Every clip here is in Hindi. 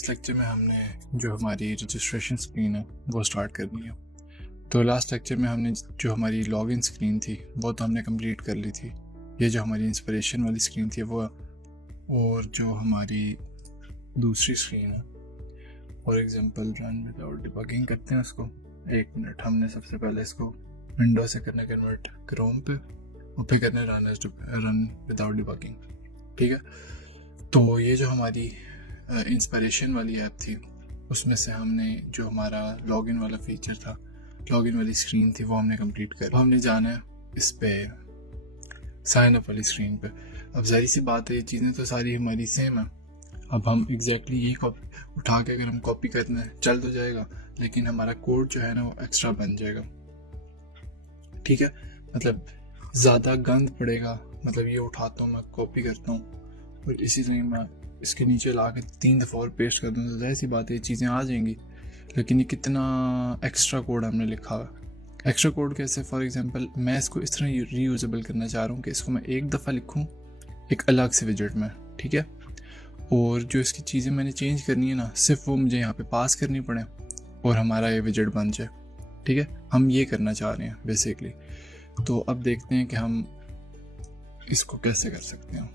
इस लेक्चर में हमने जो हमारी रजिस्ट्रेशन स्क्रीन है वो स्टार्ट करनी है। तो लास्ट लेक्चर में हमने जो हमारी लॉगिन स्क्रीन थी वो तो हमने कंप्लीट कर ली थी। ये जो हमारी इंस्पिरेशन वाली स्क्रीन थी वो, और जो हमारी दूसरी स्क्रीन है for example run without debugging करते हैं उसको। 1 मिनट, हमने सबसे पहले इसको विंडो से करना कन्वर्ट क्रोम पे और फिर करना रन विदाउट डिबगिंग। ठीक है, तो ये जो हमारी इंस्पिरेशन वाली ऐप थी उसमें से हमने जो हमारा लॉगिन वाला फीचर था, लॉगिन वाली स्क्रीन थी, वो हमने कंप्लीट कर। हमने जाना है इस पे साइन अप वाली स्क्रीन पे। अब जाहिर सी बात है ये चीज़ें तो सारी हमारी सेम है। अब हम एग्जैक्टली यही कॉपी उठा के अगर हम कॉपी करना है चल तो जाएगा, लेकिन हमारा कोड जो है ना वो एक्स्ट्रा बन जाएगा। ठीक है, मतलब ज़्यादा गंद पड़ेगा। मतलब ये उठाता हूँ मैं, कॉपी करता हूँ और इसी तरह मैं इसके नीचे ला के 3 दफ़ा और पेस्ट कर दूँ तो जाहिर सी बात है ये चीज़ें आ जाएंगी। लेकिन ये कितना एक्स्ट्रा कोड हमने लिखा हुआ। एक्स्ट्रा कोड कैसे? फॉर एग्जांपल मैं इसको इस तरह रीयूजेबल करना चाह रहा हूँ कि इसको मैं एक दफ़ा लिखूँ एक अलग से विजेट में। ठीक है, और जो इसकी चीज़ें मैंने चेंज करनी है ना, सिर्फ वो मुझे यहाँ पे पास करनी पड़े और हमारा ये विजेट बन जाए। ठीक है, हम ये करना चाह रहे हैं बेसिकली। तो अब देखते हैं कि हम इसको कैसे कर सकते हैं।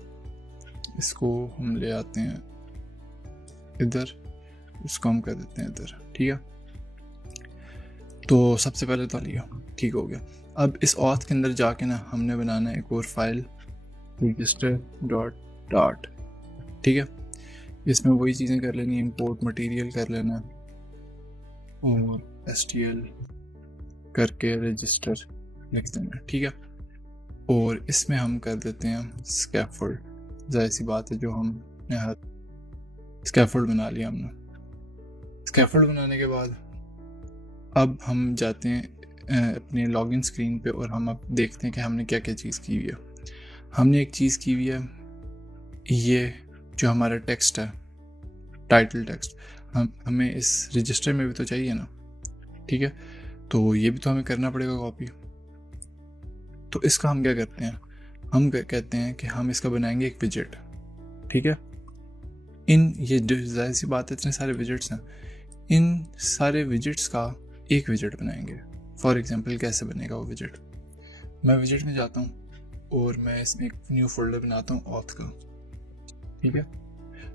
इसको हम ले आते हैं इधर, इसको हम कर देते हैं इधर। ठीक है, तो सबसे पहले तो लिया, ठीक हो गया। अब इस ऑथ के अंदर जाके ना हमने बनाना है एक और फाइल register.dart। ठीक है, इसमें वही चीज़ें कर लेनी, इंपोर्ट मटेरियल कर लेना और stl करके रजिस्टर लिख देना। ठीक है, और इसमें हम कर देते हैं स्कैफोल्ड। जाहिर सी बात है जो हमने स्कैफोल्ड बना लिया हमने। स्कैफोल्ड बनाने के बाद अब हम जाते हैं अपने लॉगिन स्क्रीन पे और हम अब देखते हैं कि हमने क्या क्या चीज़ की हुई है। हमने एक चीज़ की हुई है, ये जो हमारा टेक्स्ट है, टाइटल टेक्स्ट, हमें इस रजिस्टर में भी तो चाहिए ना। ठीक है, तो ये भी तो हमें करना पड़ेगा कॉपी। तो इसका हम क्या करते हैं, हम कहते हैं कि हम इसका बनाएंगे एक विजेट। ठीक है, इन ये जाहिर सी बात है इतने सारे विजेट्स हैं, इन सारे विजेट्स का एक विजेट बनाएंगे। फॉर एग्जांपल कैसे बनेगा वो विजेट? मैं विजेट में जाता हूँ और मैं इसमें एक न्यू फोल्डर बनाता हूँ ऑथ का। ठीक है,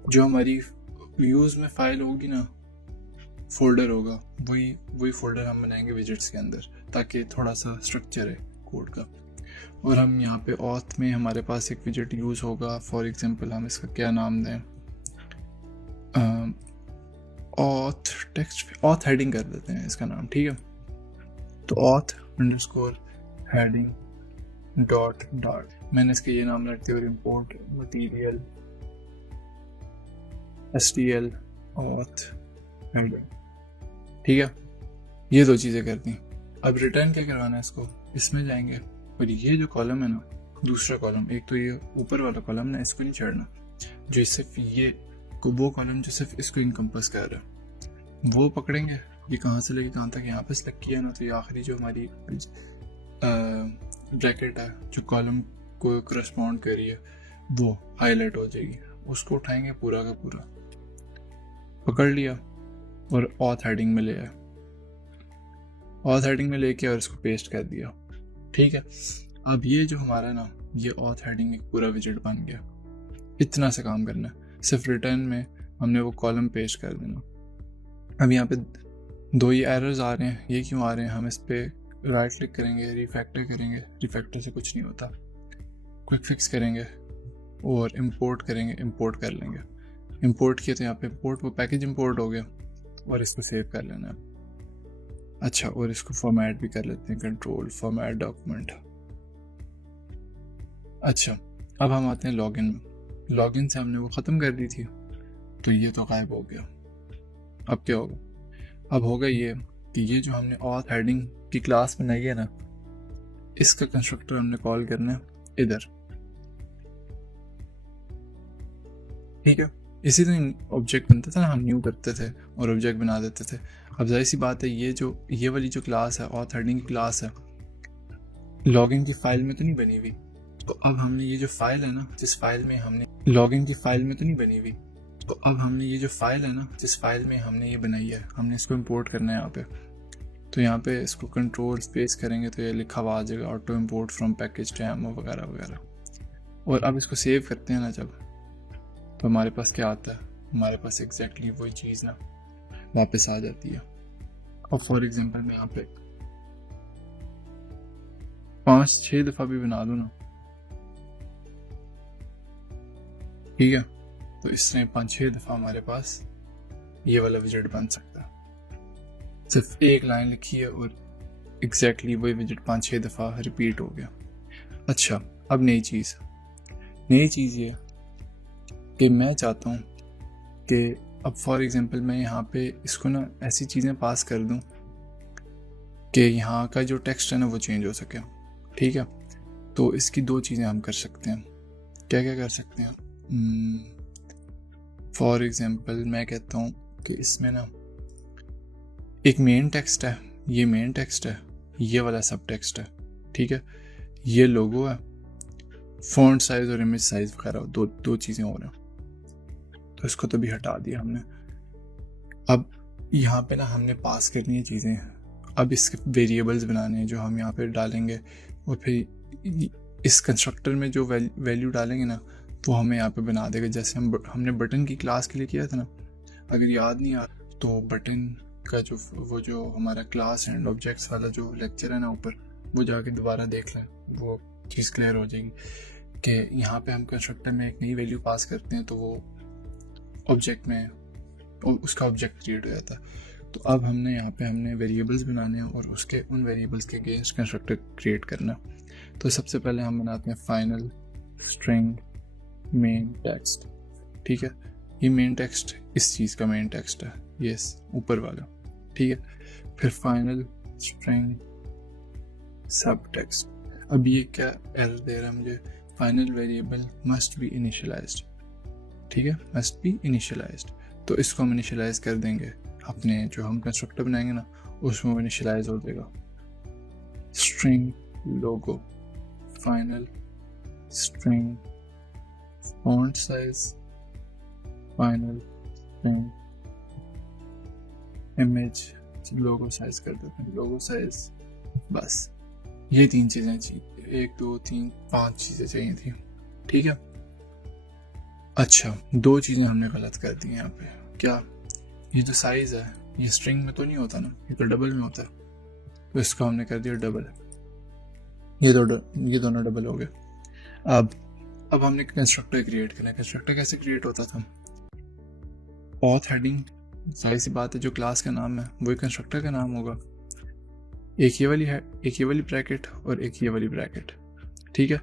जो हमारी यूज़ में फाइल होगी ना, फोल्डर होगा, वही फोल्डर हम बनाएंगे विजेट्स के अंदर, ताकि थोड़ा सा स्ट्रक्चर है कोड का। और हम यहाँ पे ऑथ में हमारे पास एक विजेट यूज़ होगा। फॉर एग्जांपल हम इसका क्या नाम दें, ऑथ टेक्स्ट, ऑथ हेडिंग कर देते हैं इसका नाम। ठीक है, तो auth underscore heading dot dot मैंने इसके ये नाम रखते हुए import material stl auth heading. ठीक है, ये 2 चीज़ें करती। अब रिटर्न क्या करवाना है इसको, इसमें जाएंगे और ये जो कॉलम है ना, दूसरा कॉलम, एक तो ये ऊपर वाला कॉलम ना, इसको नहीं चढ़ना, जो सिर्फ ये वो कॉलम जो सिर्फ इसको इनकम्पस कर रहा है वो पकड़ेंगे। ये कहाँ से लेके कहाँ तक यहाँ पे सेलेक्ट किया ना, तो ये आखिरी जो हमारी ब्रैकेट है जो कॉलम को करस्पॉन्ड कर रही है वो हाईलाइट हो जाएगी। उसको उठाएंगे पूरा का पूरा, पकड़ लिया और ऑथ हेडिंग में ले आया, ऑथ हेडिंग में लेके और इसको पेस्ट कर दिया। ठीक है, अब ये जो हमारा ना, ये ऑथ हेडिंग एक पूरा विजेट बन गया। इतना से काम करना है, सिर्फ रिटर्न में हमने वो कॉलम पेस्ट कर देना। अब यहाँ पे 2 ही एरर्स आ रहे हैं, ये क्यों आ रहे हैं? हम इस पे राइट क्लिक करेंगे, रिफैक्टर करेंगे, रिफैक्टर से कुछ नहीं होता, क्विक फिक्स करेंगे और इंपोर्ट करेंगे, इंपोर्ट कर लेंगे। इंपोर्ट किया तो यहाँ पे इंपोर्ट, वो पैकेज इंपोर्ट हो गया और इसको सेव कर लेना है। अच्छा, और इसको फॉर्मेट भी कर लेते हैं, कंट्रोल फॉर्मेट डॉक्यूमेंट। अच्छा, अब हम आते हैं लॉगिन में। लॉगिन से हमने वो ख़त्म कर दी थी, तो ये तो गायब हो गया। अब क्या होगा? अब होगा ये कि ये जो हमने ऑथ हेडिंग की क्लास बनाई है ना, इसका कंस्ट्रक्टर हमने कॉल करना है इधर। ठीक है, इसी तरह ऑब्जेक्ट बनता था ना, हम न्यू करते थे और ऑब्जेक्ट बना देते थे। अब जाहिर सी बात है ये वाली जो क्लास है, ऑथ हेडिंग की क्लास है, लॉगिन की फाइल में तो नहीं बनी हुई। तो अब हमने ये जो फाइल है ना, जिस फाइल में हमने लॉगिन की फाइल में तो नहीं बनी हुई, तो अब हमने ये जो फाइल है ना, जिस फाइल में हमने ये बनाई है, हमने इसको इंपोर्ट करना है यहाँ पे। तो यहाँ पे इसको कंट्रोल स्पेस करेंगे तो ये लिखा हुआ आ जाएगा auto import from package to MO वगैरह वगैरह। और अब इसको सेव करते हैं ना जब, तो हमारे पास क्या आता है, हमारे पास एग्जैक्टली वही चीज़ ना वापस आ जाती है। और फॉर एग्जांपल मैं यहाँ पे 5-6 दफ़ा भी बना दूँ ना, ठीक है, तो इस तरह 5-6 दफ़ा हमारे पास ये वाला विजेट बन सकता है। सिर्फ एक लाइन लिखी है और एग्जैक्टली वही विजेट 5-6 दफ़ा रिपीट हो गया। अच्छा, अब नई चीज़ ये कि मैं चाहता हूँ कि अब फॉर एग्जांपल मैं यहाँ पे इसको ना ऐसी चीज़ें पास कर दूँ कि यहाँ का जो टेक्स्ट है ना वो चेंज हो सके, ठीक है। तो इसकी 2 चीज़ें हम कर सकते हैं। क्या क्या कर सकते हैं? फॉर एग्जांपल मैं कहता हूँ कि इसमें ना एक मेन टेक्स्ट है, ये मेन टेक्स्ट है, ये वाला सब टेक्स्ट है, ठीक है, ये लोगो है, फॉन्ट साइज और इमेज साइज वगैरह दो चीज़ें हो रही हैं। तो इसको तो भी हटा दिया हमने। अब यहाँ पे ना हमने पास करनी है चीज़ें। अब इसके वेरिएबल्स बनाने हैं जो हम यहाँ पे डालेंगे, और फिर इस कंस्ट्रक्टर में जो वैल्यू डालेंगे ना वो हमें यहाँ पे बना देगा। जैसे हमने बटन की क्लास के लिए किया था ना, अगर याद नहीं आ तो बटन का जो हमारा क्लास एंड ऑब्जेक्ट्स वाला जो लेक्चर है ना ऊपर, वो जाके दोबारा देख लें, वो चीज़ क्लियर हो जाएगी कि यहाँ पे हम कंस्ट्रक्टर में एक नई वैल्यू पास करते हैं तो वो ऑब्जेक्ट में उसका ऑब्जेक्ट क्रिएट हो जाता है। तो अब हमने वेरिएबल्स बनाने हैं और उसके उन वेरिएबल्स के अगेंस्ट कंस्ट्रक्टर क्रिएट करना। तो सबसे पहले हम बनाते हैं फाइनल स्ट्रिंग मेन टेक्स्ट, ठीक है। ये मेन टेक्स्ट इस चीज़ का मेन टेक्स्ट है, यस, ऊपर वाला, ठीक है। फिर फाइनल स्ट्रिंग सब टेक्स्ट। अब ये क्या एरर दे रहा है मुझे, final variable must be initialised, ठीक है, मस्ट बी इनिशियलाइज्ड। तो इसको हम इनिशियलाइज कर देंगे, अपने जो हम कंस्ट्रक्टर बनाएंगे ना उसमें इनिशियलाइज हो जाएगा। String logo, final string font size, final string image logo size कर देते हैं, लोगो साइज। बस ये 3 चीज़ें चाहिए, 1 2 3 5 चीज़ें चाहिए थी, ठीक है। अच्छा, 2 चीज़ें हमने गलत कर दी यहाँ पे। क्या? ये जो साइज है ये स्ट्रिंग में तो नहीं होता ना, ये तो डबल में होता है, तो इसको हमने कर दिया डबल। ये दोनों डबल हो गए। अब हमने कंस्ट्रक्टर क्रिएट करना है। कंस्ट्रक्टर कैसे क्रिएट होता था? ऑथ हेडिंग, जाहिर सी बात है, जो क्लास का नाम है वही कंस्ट्रक्टर का नाम होगा। एक ये वाली ब्रैकेट और एक ये वाली ब्रैकेट, ठीक है।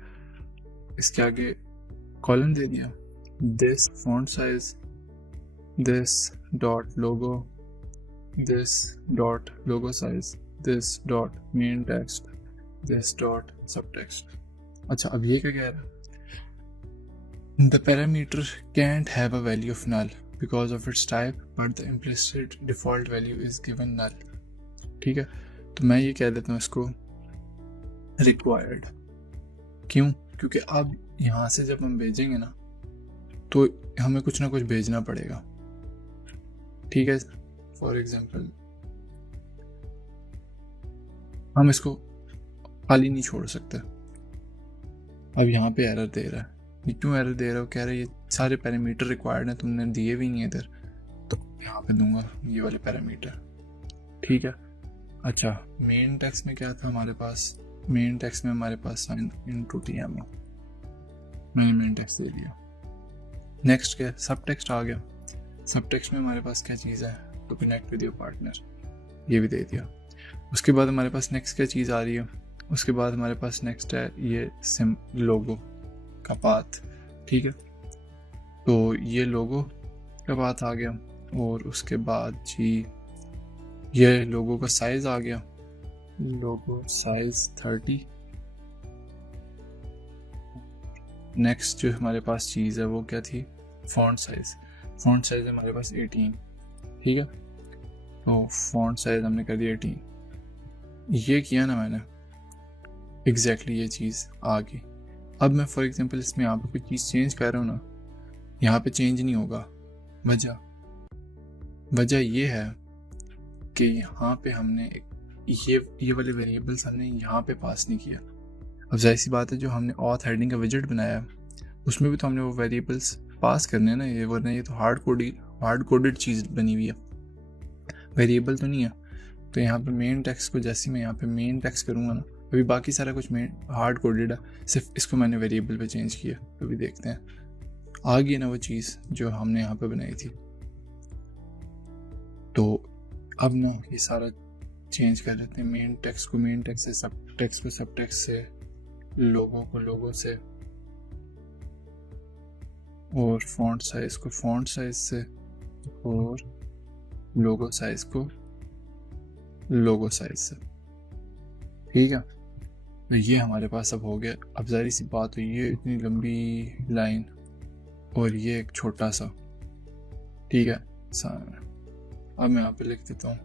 इसके आगे कॉलन दे दिया, this font size, this dot logo, this dot logo size, this dot main text, this dot subtext। अच्छा, अब ये क्या कह रहा है? The parameter can't have a value of null because of its type, but the implicit default value is given null, ठीक है। तो मैं ये कह देता हूँ इसको required। क्यों? क्योंकि अब यहाँ से जब हम भेजेंगे ना तो हमें कुछ ना कुछ भेजना पड़ेगा, ठीक है। फॉर एग्जाम्पल हम इसको खाली नहीं छोड़ सकते। अब यहाँ पे एरर दे रहा है, ये क्यों एरर दे रहा है? कह रहा है ये सारे पैरामीटर रिक्वायर्ड हैं, तुमने दिए भी नहीं इधर, तो यहाँ पे दूंगा ये वाले पैरामीटर, ठीक है। अच्छा, मेन टेक्स्ट में क्या था हमारे पास? मेन टेक्स्ट में हमारे पास साइन इनटू टीएमओ, मैंने मेन टेक्स्ट दे दिया। नेक्स्ट क्या? सब टेक्स्ट आ गया। सब टेक्स्ट में हमारे पास क्या चीज़ है? To connect with your partner, ये भी दे दिया। उसके बाद हमारे पास नेक्स्ट क्या चीज़ आ रही है? उसके बाद हमारे पास नेक्स्ट है ये सिम लोगो का पाथ, ठीक है। तो ये लोगो का पाथ आ गया, और उसके बाद जी ये लोगो का साइज आ गया, लोगो साइज 30। नेक्स्ट जो हमारे पास चीज़ है वो क्या थी? Font size. फॉन्ट साइज हमारे पास 18, ठीक है। तो फॉन्ट साइज हमने कर दिया 18। ये किया ना मैंने, एग्जैक्टली ये चीज़ आ गई। अब मैं फॉर एग्जांपल इसमें यहाँ पे कोई चीज़ चेंज कर रहा हूँ ना, यहाँ पे चेंज नहीं होगा, वजह वजह ये है कि यहाँ पे हमने ये वाले वेरिएबल्स हमने यहाँ पे पास नहीं किया। अब जाहिर सी बात है, जो हमने ऑथ हेडिंग का विजेट बनाया उसमें भी तो हमने वो वेरिएबल्स पास करने हैं ना, ये वरना ये तो हार्ड कोडेड चीज़ बनी हुई है, वेरिएबल तो नहीं है। तो यहाँ पे मेन टेक्स्ट को जैसे मैं यहाँ पे मेन टेक्स्ट करूँगा ना, अभी बाकी सारा कुछ मेन हार्ड कोडेड है, सिर्फ इसको मैंने वेरिएबल पे चेंज किया। तो अभी देखते हैं आ गई ना वो चीज़ जो हमने यहाँ पे बनाई थी। तो अब ना ये सारा चेंज कर देते हैं, मेन टेक्स्ट को मेन टेक्स्ट से, सब टेक्स्ट को सब टेक्स्ट से, लोगों को लोगों से, और फॉन्ट साइज को फॉन्ट साइज से, और लोगो साइज को लोगो साइज से। ठीक है, तो ये हमारे पास अब हो गया। अब ज़ाहिर सी बात हुई, ये इतनी लंबी लाइन और ये एक छोटा सा, ठीक है। अब मैं यहाँ पे लिख देता हूँ,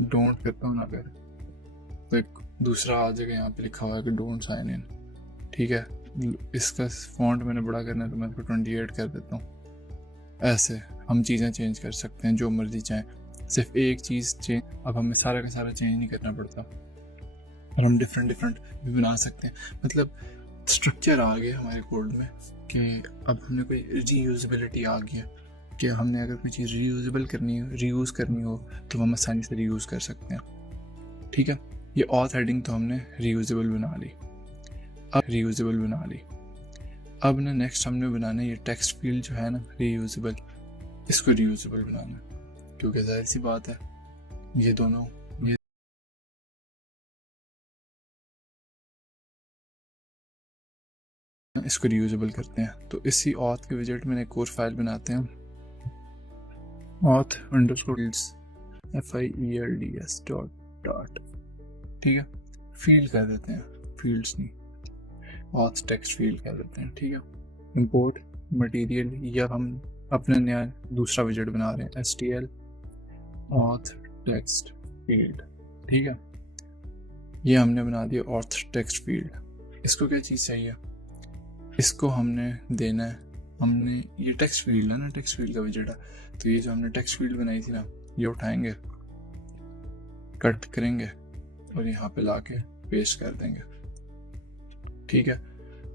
डोंट करता हूँ ना, अगर तो एक दूसरा आ जाएगा, यहाँ पे लिखा हुआ है कि डोंट साइन इन। ठीक है, इसका फॉन्ट मैंने बड़ा करना है तो मैं इसको 28 कर देता हूँ। ऐसे हम चीज़ें चेंज कर सकते हैं जो मर्जी चाहें, सिर्फ एक चीज़ चेंज। अब हमें सारा का सारा चेंज नहीं करना पड़ता और हम डिफरेंट भी बना सकते हैं। मतलब स्ट्रक्चर आ गया हमारे कोड में कि अब हमने कोई रीयूजेबिलिटी आ गई है कि हमने अगर कोई चीज़ रीयूज़ करनी हो तो हम आसानी से रीयूज़ कर सकते हैं। ठीक है, ये ऑथ हेडिंग तो हमने रीयूजेबल बना ली। अब ना नेक्स्ट हमने बनाना है ये टेक्स्ट फील्ड जो है ना रीयूजेबल, इसको रीयूजेबल बनाना है, क्योंकि जाहिर सी बात है ये दोनों इसको रीयूजेबल करते हैं। तो इसी ऑथ के विजेट में एक और फाइल बनाते हैं, ऑथ _fields FIELDS . ठीक है, फील्ड कर देते हैं, फील्ड्स नहीं, ऑथ टेक्स्ट फील्ड कर देते हैं। ठीक है, इंपोर्ट मटेरियल, या हम अपना नया दूसरा विजेट बना रहे हैं, STL ऑथ टेक्स्ट फील्ड। ठीक है, ये हमने बना दिया ऑथ टेक्स्ट फील्ड। इसको क्या चीज़ चाहिए, इसको हमने देना है, हमने ये टेक्स्ट फील्ड है ना, टेक्स्ट फील्ड का विजेट है, तो ये जो हमने टेक्स्ट फील्ड बनाई थी ना, ये उठाएंगे, कट करेंगे और यहाँ पे लाके पेस्ट कर देंगे। ठीक है,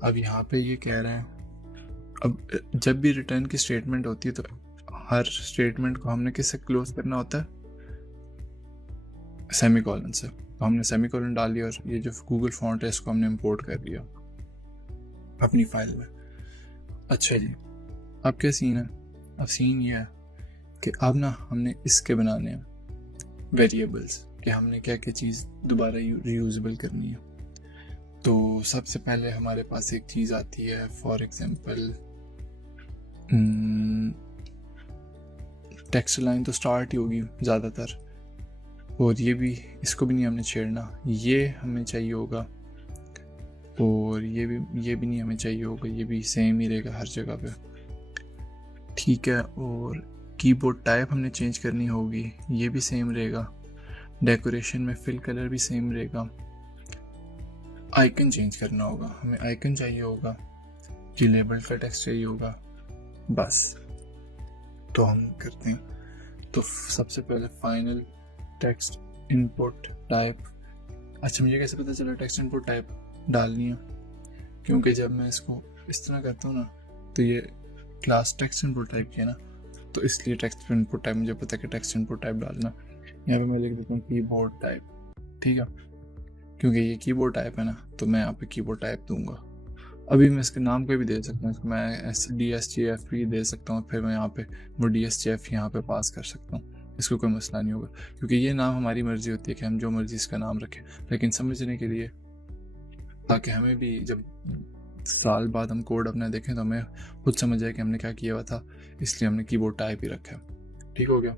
अब यहाँ पे ये कह रहे हैं, अब जब भी रिटर्न की स्टेटमेंट होती है तो हर स्टेटमेंट को हमने किससे क्लोज करना होता है, सेमीकोलन से। तो हमने सेमीकोलन डाल दिया और ये जो गूगल फॉन्ट है इसको हमने इंपोर्ट कर लिया अपनी फाइल में। अच्छा जी, अब क्या सीन है, अब सीन ये है कि अब ना हमने इसके बनाने हैं वेरिएबल्स, कि हमने क्या क्या चीज़ दोबारा रीयूजेबल करनी है। तो सबसे पहले हमारे पास एक चीज़ आती है, फॉर एग्जांपल टेक्स्ट लाइन तो स्टार्ट ही होगी ज़्यादातर, और ये भी, इसको भी नहीं हमने छेड़ना, ये हमें चाहिए होगा, और ये भी नहीं हमें चाहिए होगा, ये भी सेम ही रहेगा हर जगह पे। ठीक है, और कीबोर्ड टाइप हमने चेंज करनी होगी, ये भी सेम रहेगा। डेकोरेशन में फिल कलर भी सेम रहेगा। आइकन चेंज करना होगा, हमें आइकन चाहिए होगा, रिलेबल का टेक्स्ट चाहिए होगा, बस। तो हम करते हैं, तो सबसे पहले फाइनल टेक्स्ट इनपुट टाइप। अच्छा, मुझे कैसे पता चला टेक्स्ट इनपुट टाइप डालनी है, क्योंकि जब मैं इसको इस तरह करता हूँ ना, तो ये क्लास टेक्स्ट इनपुट टाइप किया ना, तो इसलिए टेक्स्ट इनपुट टाइप मुझे पता है कि टेक्स्ट इनपुट टाइप डालना। यहाँ पे मैं लिख देता हूँ कीबोर्ड टाइप। ठीक है, क्योंकि ये कीबोर्ड टाइप है ना, तो मैं यहाँ पे कीबोर्ड टाइप दूंगा। अभी मैं इसके नाम को भी दे सकता हूँ, इसको मैं DSGF भी दे सकता हूँ, फिर मैं यहाँ पे वो DSGF यहाँ पे पास कर सकता हूँ, इसको कोई मसला नहीं होगा, क्योंकि ये नाम हमारी मर्जी होती है कि हम जो मर्जी इसका नाम रखें। लेकिन समझने के लिए, ताकि हमें भी जब साल बाद हम कोड अपना देखें तो हमें खुद समझ आए कि हमने क्या किया हुआ था, इसलिए हमने कीबोर्ड टाइप ही रखा है। ठीक हो गया।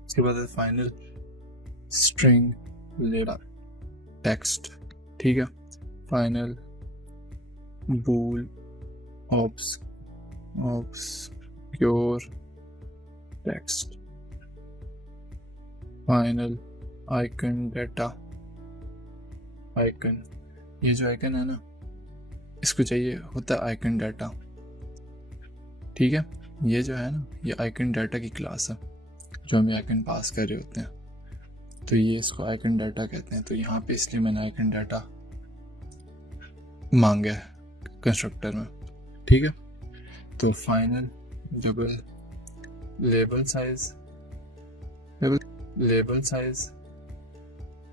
उसके बाद फाइनल स्ट्रिंग लेडा टेक्स्ट। ठीक है, final bool obscure text, final icon data. Icon, ये जो आइकन है ना, इसको चाहिए होता है आइकन डाटा। ठीक है, ये जो है ना, ये आइकन डाटा की क्लास है जो हम आइकन पास कर रहे होते हैं, तो ये इसको आइकन डाटा कहते हैं। तो यहाँ पे इसलिए मैंने आइकन डाटा मांगा है कंस्ट्रक्टर में, ठीक है। तो final double label size,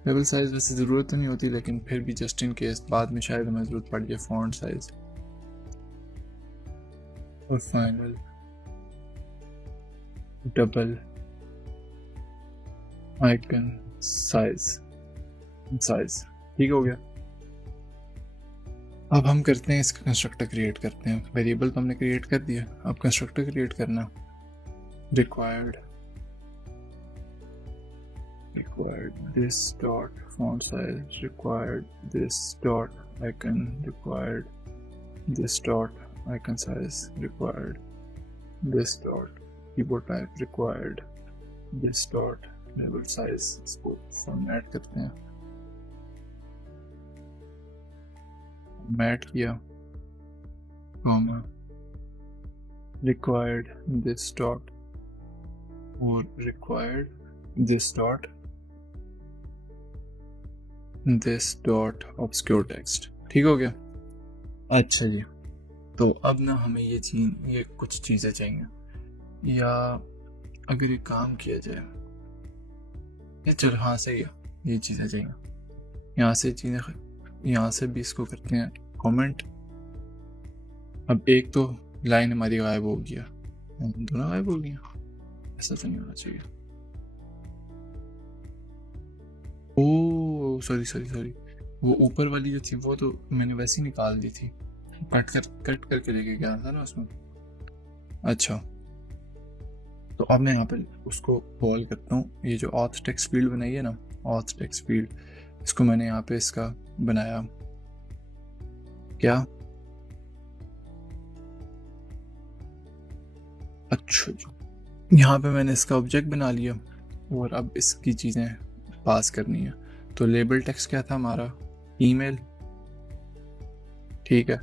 label size वैसे ज़रूरत तो नहीं होती, लेकिन फिर भी जस्ट इन केस बाद में शायद हमें ज़रूरत पड़ जाए, फॉन्ट साइज। और फाइनल डबल आइकन साइज, ठीक हो गया। अब हम करते हैं इसका कंस्ट्रक्टर क्रिएट करते हैं। वेरिएबल तो हमने क्रिएट कर दिया, अब कंस्ट्रक्टर क्रिएट करना। Required this dot font size, required this dot icon, required this dot icon size, required this dot keyboard type, required this dot label size। इसको फॉर्मेट करते हैं, फॉर्मेट किया, कॉमा required this dot और required this dot obscure text, ठीक हो गया। अच्छा जी, तो अब ना हमें ये कुछ चीज़ें चाहिए, या अगर ये काम किया जाए, ये चल हाँ सही है, ये चीज़ें चाहिए। यहाँ से भी इसको करते हैं कमेंट। अब एक तो लाइन हमारी गायब हो गया, दोनों गायब हो गया, ऐसा तो नहीं होना चाहिए। ओह सॉरी, वो ऊपर वाली जो थी वो तो मैंने वैसे ही निकाल दी थी, कट करके लेके गया था ना उसमें। अच्छा, तो अब मैं यहाँ पे उसको कॉल करता हूँ। ये जो ऑथ टेक्स्ट फील्ड बनाई है ना, ऑथ टेक्स्ट फील्ड, इसको मैंने यहाँ पे इसका बनाया क्या, अच्छा जी, यहाँ पे मैंने इसका ऑब्जेक्ट बना लिया और अब इसकी चीज़ें पास करनी है। तो लेबल टेक्स्ट क्या था हमारा, ईमेल, ठीक है,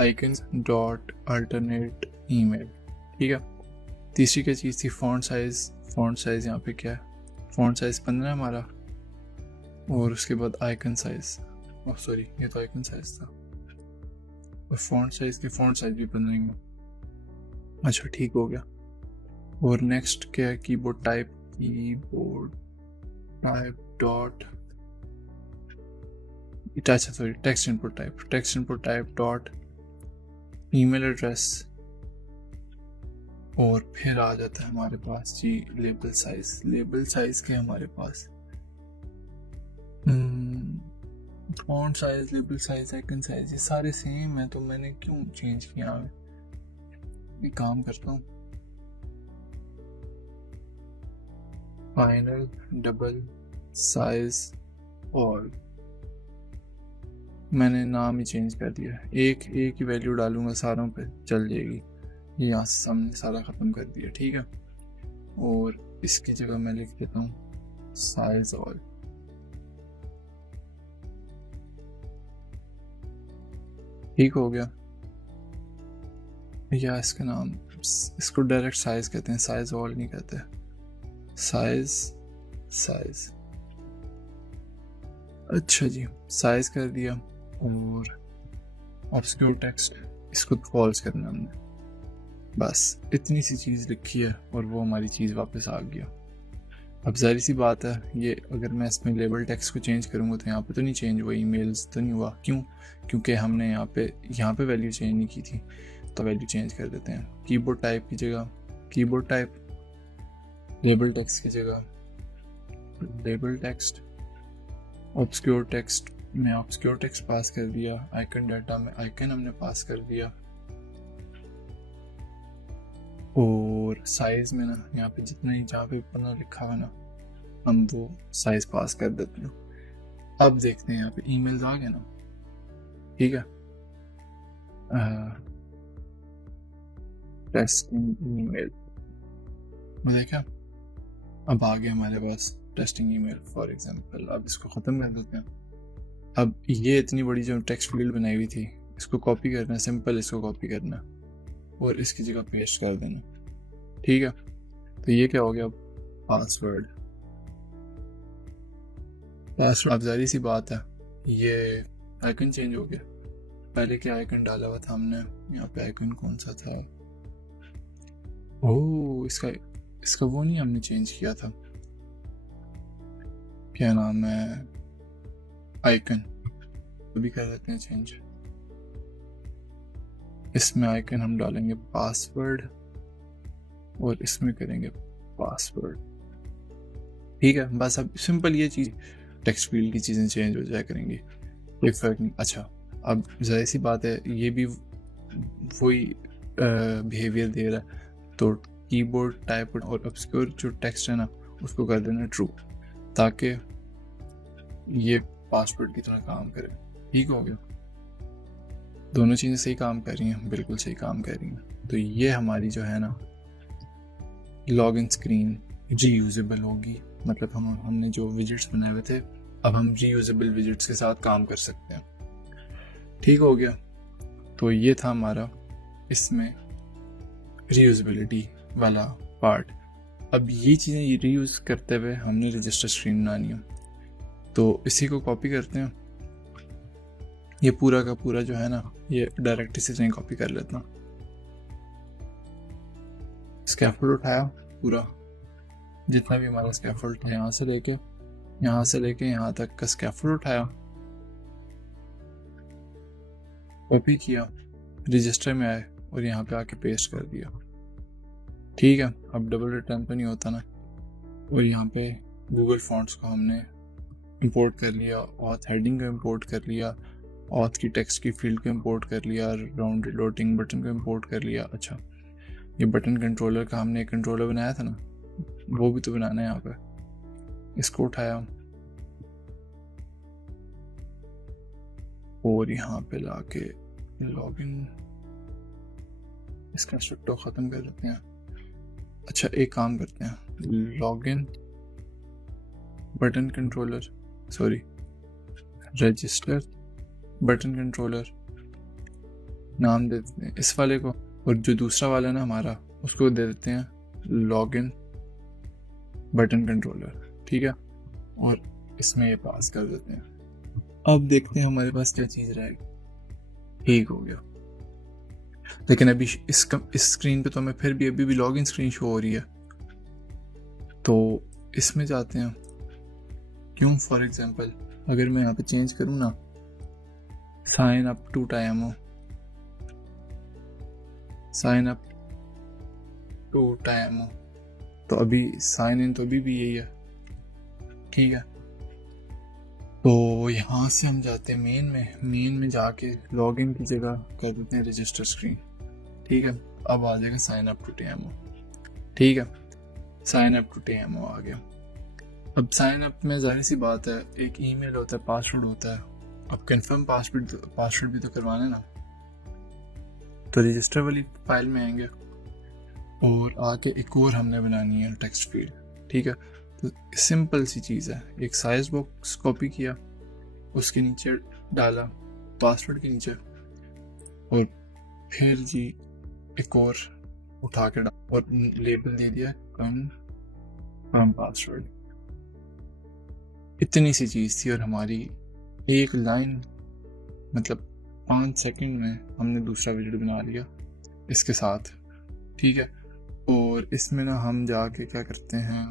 आइकन्स डॉट अल्टरनेट ईमेल, ठीक है। तीसरी क्या चीज़ थी, फॉन्ट साइज यहाँ पे क्या है, फॉन्ट साइज 15 हमारा, और उसके बाद आइकन साइज, ओह सॉरी ये तो आइकन साइज था, और फॉन्ट साइज भी 15 है। अच्छा ठीक हो गया। और नेक्स्ट क्या है, कीबोर्ड टाइप डॉट, अच्छा sorry, text input type dot email address, और फिर आ जाता है हमारे पास जी लेबल साइज के हमारे पास font size, label size, icon size, ये सारे सेम है, तो मैंने क्यों चेंज किया। मैं काम करता हूँ, फाइनल डबल साइज, और मैंने नाम ही चेंज कर दिया, एक ही वैल्यू डालूंगा, सारों पे चल जाएगी। ये यहाँ से सामने सारा ख़त्म कर दिया, ठीक है। और इसकी जगह मैं लिख देता हूँ साइज ऑल, ठीक हो गया। या इसका नाम, इसको डायरेक्ट साइज कहते हैं, साइज ऑल नहीं कहते, साइज। अच्छा जी, साइज कर दिया, और ऑब्सक्योर टेक्स्ट इसको फॉल्स करना हमने, बस इतनी सी चीज़ लिखी है और वो हमारी चीज़ वापस आ गया। अब जाहिर सी बात है, ये अगर मैं इसमें लेबल टेक्स्ट को चेंज करूँगा तो यहाँ पे तो नहीं चेंज हुआ, ईमेल्स तो नहीं हुआ, क्यों, क्योंकि हमने यहाँ पे वैल्यू चेंज नहीं की थी। तो वैल्यू चेंज कर देते हैं, कीबोर्ड टाइप की जगह कीबोर्ड टाइप, लेबल टेक्स्ट की जगह लेबल टेक्स्ट, ऑब्सक्योर टेक्स्ट में ऑब्सक्योर टेक्स्ट पास कर दिया, आइकन डाटा में आइकन हमने पास कर दिया, और साइज में ना यहाँ पे जितना ही जहाँ पे 15 लिखा हुआ ना, हम वो साइज पास कर देते हैं। अब देखते हैं यहाँ पे ईमेल्स आ गए ना, ठीक है, टेस्टिंग ईमेल में देखा, अब आ गया हमारे पास टेस्टिंग ईमेल फॉर एग्जांपल। अब इसको ख़त्म कर देते हैं। अब ये इतनी बड़ी जो टेक्स्ट फील्ड बनाई हुई थी, इसको कॉपी करना है, सिंपल इसको कॉपी करना और इसकी जगह पेस्ट कर देना। ठीक है, तो ये क्या हो गया, पासवर्ड। अब जाहिर सी बात है ये आइकन चेंज हो गया। पहले क्या आइकन डाला हुआ था हमने, यहाँ पे आइकन कौन सा था, ओह इसका वो नहीं हमने चेंज किया था, क्या नाम है, आइकन। अभी कर देते हैं चेंज। इसमें आइकन हम डालेंगे पासवर्ड और इसमें करेंगे पासवर्ड। ठीक है, बस अब सिंपल ये चीज, टेक्स्ट फील्ड की चीजें चेंज हो जाया करेंगी, कोई फर्क नहीं। अच्छा, अब जाहिर सी बात है ये भी वही बिहेवियर दे रहा है, तो कीबोर्ड टाइप और ऑब्स्क्योर जो टेक्स्ट है ना उसको कर देना ट्रू, ताकि ये पासवर्ड की तरह काम करे। ठीक हो गया, दोनों चीज़ें सही काम कर रही हैं, बिल्कुल सही काम कर रही हैं। तो ये हमारी जो है ना लॉगिन स्क्रीन रीयूजेबल होगी, मतलब हमने जो विजिट्स बनाए हुए थे अब हम रीयूजेबल विजिट्स के साथ काम कर सकते हैं। ठीक हो गया, तो ये था हमारा इसमें रीयूजेबिलिटी वाला पार्ट। अब ये चीज़ें रीयूज करते हुए हमने रजिस्टर स्क्रीन बनानी है, तो इसी को कॉपी करते हैं। ये पूरा का पूरा जो है ना ये डायरेक्ट इसी तरह कॉपी कर लेता हूँ। स्कैफोल्ड उठाया पूरा, जितना भी हमारा स्कैफोल्ड था यहाँ से लेके यहाँ तक का स्कैफोल्ड उठाया, कॉपी किया, रजिस्टर में आए और यहाँ पे आके पेस्ट कर दिया। ठीक है, अब डबल रिटर्न तो नहीं होता ना, और यहाँ पे गूगल फॉन्ट्स को हमने इंपोर्ट कर लिया, ऑथ हेडिंग को इंपोर्ट कर लिया, ऑथ की टेक्स्ट की फील्ड को इंपोर्ट कर लिया, राउंड डॉटिंग बटन को इंपोर्ट कर लिया। अच्छा, ये बटन कंट्रोलर का हमने एक कंट्रोलर बनाया था ना, वो भी तो बनाना है यहाँ पे। इसको उठाया और यहाँ पे लाके लॉगिन, इसका स्ट्रक्चर ख़त्म कर देते हैं। अच्छा, एक काम करते हैं, login button controller, sorry register button controller नाम दे देते हैं इस वाले को, और जो दूसरा वाला है ना हमारा उसको दे देते हैं लॉगिन बटन कंट्रोलर। ठीक है, और इसमें ये पास कर देते हैं। अब देखते हैं हमारे पास क्या चीज़ रहेगी। ठीक हो गया, लेकिन अभी इस स्क्रीन पे तो हमें फिर भी अभी भी लॉगिन स्क्रीन शो हो रही है, तो इसमें जाते हैं। क्यों, फॉर एग्जांपल अगर मैं यहाँ पे चेंज करूँ ना, साइन अप टू टाइमो, साइन अप टू टाइमो, तो अभी साइन इन तो अभी भी यही है। ठीक है, तो यहाँ से हम जाते हैं मेन में जाके लॉगिन की जगह कर देते हैं रजिस्टर स्क्रीन। ठीक है, अब आ जाएगा साइन अप टू टीएमओ। ठीक है, साइन अप टू टीएमओ आ गया। अब साइन अप में जाहिर सी बात है एक ईमेल होता है, पासवर्ड होता है। अब कंफर्म पासवर्ड भी तो करवाना है ना, तो रजिस्टर वाली फाइल में आएंगे और आके एक और हमने बनानी है टेक्स्ट फील्ड। ठीक है, तो सिंपल सी चीज़ है, एक साइज बॉक्स कॉपी किया, उसके नीचे डाला पासवर्ड के नीचे, और फिर जी एक और उठा के डाला और लेबल दे दिया कम पासवर्ड। इतनी सी चीज़ थी और हमारी एक लाइन, मतलब 5 सेकंड में हमने दूसरा विजिट बना लिया इसके साथ। ठीक है, और इसमें ना हम जाके क्या करते हैं,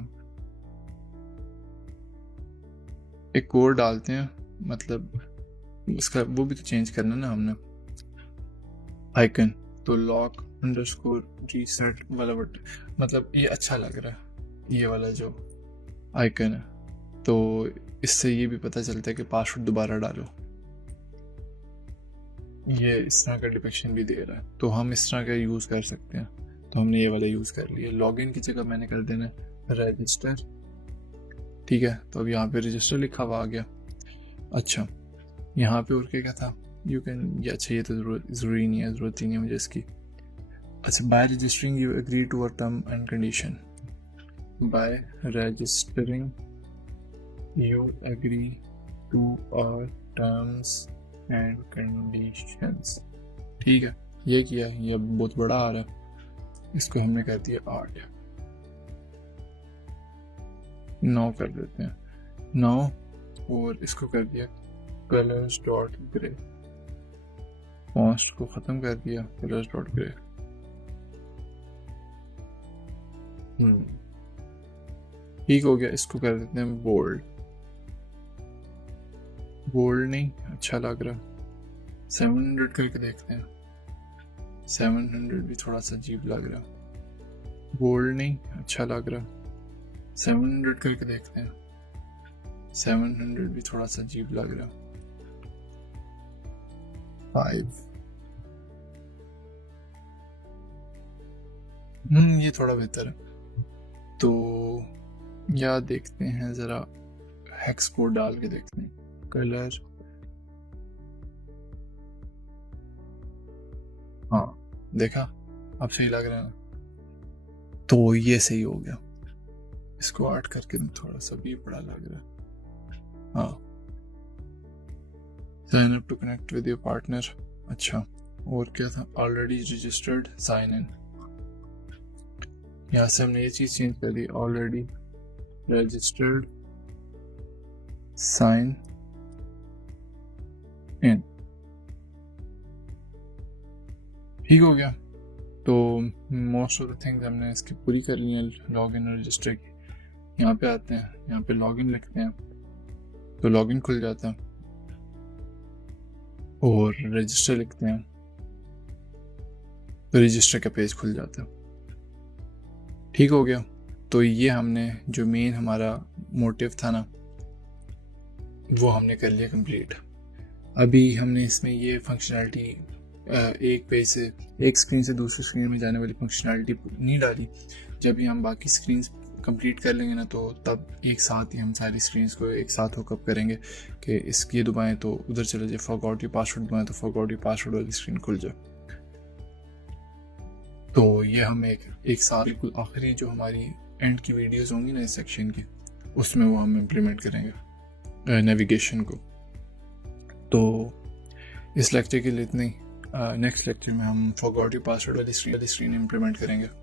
एक कोड डालते हैं, मतलब उसका वो भी तो चेंज करना ना हमने, आइकन तो लॉक अंडरस्कोर रीसेट वाला बटन, मतलब ये अच्छा लग रहा है ये वाला जो आइकन है, तो इससे ये भी पता चलता है कि पासवर्ड दोबारा डालो। ये इस तरह का डिपिक्शन भी दे रहा है, तो हम इस तरह का यूज़ कर सकते हैं। तो हमने ये वाला यूज़ कर लिया। लॉगिन की जगह मैंने कर देना रजिस्टर। ठीक है, तो अब यहाँ पे रजिस्टर लिखा हुआ आ गया। अच्छा, यहाँ पे और क्या था, यू कैन, ये अच्छा ये तो ज़रूरी नहीं है, ज़रूरत ही नहीं है मुझे इसकी। अच्छा, by registering you agree to our term and condition, by registering you agree to our terms and conditions. ठीक है, ये किया, ये बहुत बड़ा आ रहा है, इसको हमने कर दिया 8, 9 कर देते हैं 9, और इसको कर दिया कलर्स डॉट ग्रे, फॉन्ट को ख़त्म कर दिया कलर्स डॉट ग्रे। ठीक हो गया। इसको कर देते हैं बोल्ड, बोल्ड नहीं अच्छा लग रहा, 700 करके देखते हैं, 700 भी थोड़ा सा अजीब लग रहा, बोल्ड नहीं अच्छा लग रहा, 700 करके देखते हैं, 700 भी थोड़ा सा अजीब लग रहा, 5, ये थोड़ा बेहतर है। तो या देखते हैं ज़रा हेक्स कोड डाल के देखते हैं, कलर, हाँ देखा अब सही लग रहा है ना, तो ये सही हो गया। इसको ऐड करके थोड़ा सा भी बड़ा लग रहा है। हाँ, sign up to connect with your partner, अच्छा और क्या था, ऑलरेडी रजिस्टर्ड साइन इन, यहाँ से हमने ये चीज़ चेंज कर दी, ऑलरेडी रजिस्टर्ड साइन इन, ठीक हो गया। तो मोस्ट ऑफ द थिंग्स हमने इसकी पूरी कर ली हैं लॉग इन और रजिस्टर की। यहाँ पे आते हैं, यहाँ पे लॉगिन लिखते हैं तो लॉगिन खुल जाता है, और रजिस्टर लिखते हैं तो रजिस्टर का पेज खुल जाता है, ठीक हो गया। तो ये हमने जो मेन हमारा मोटिव था ना वो हमने कर लिया कंप्लीट। अभी हमने इसमें ये फंक्शनैलिटी एक पेज से एक स्क्रीन से दूसरी स्क्रीन में जाने वाली फंक्शनैलिटी नहीं डाली। जब भी हम बाकी स्क्रीन कंप्लीट कर लेंगे ना तो तब एक साथ ही हम सारी स्क्रीन्स को एक साथ हुकअप करेंगे कि इसकी दबाएं तो उधर चले जाए, फॉरगॉट योर पासवर्ड दबाएं तो फॉरगॉट योर पासवर्ड वाली स्क्रीन खुल जाए। तो ये हम एक साथ बिल्कुल आखिरी जो हमारी एंड की वीडियोस होंगी ना इस सेक्शन की, उसमें वो हम इम्प्लीमेंट करेंगे नेविगेशन को। तो इस लेक्चर के लिए इतना ही। नेक्स्ट लेक्चर में हम फॉरगॉट योर पासवर्ड वाली स्क्रीन इम्प्लीमेंट करेंगे।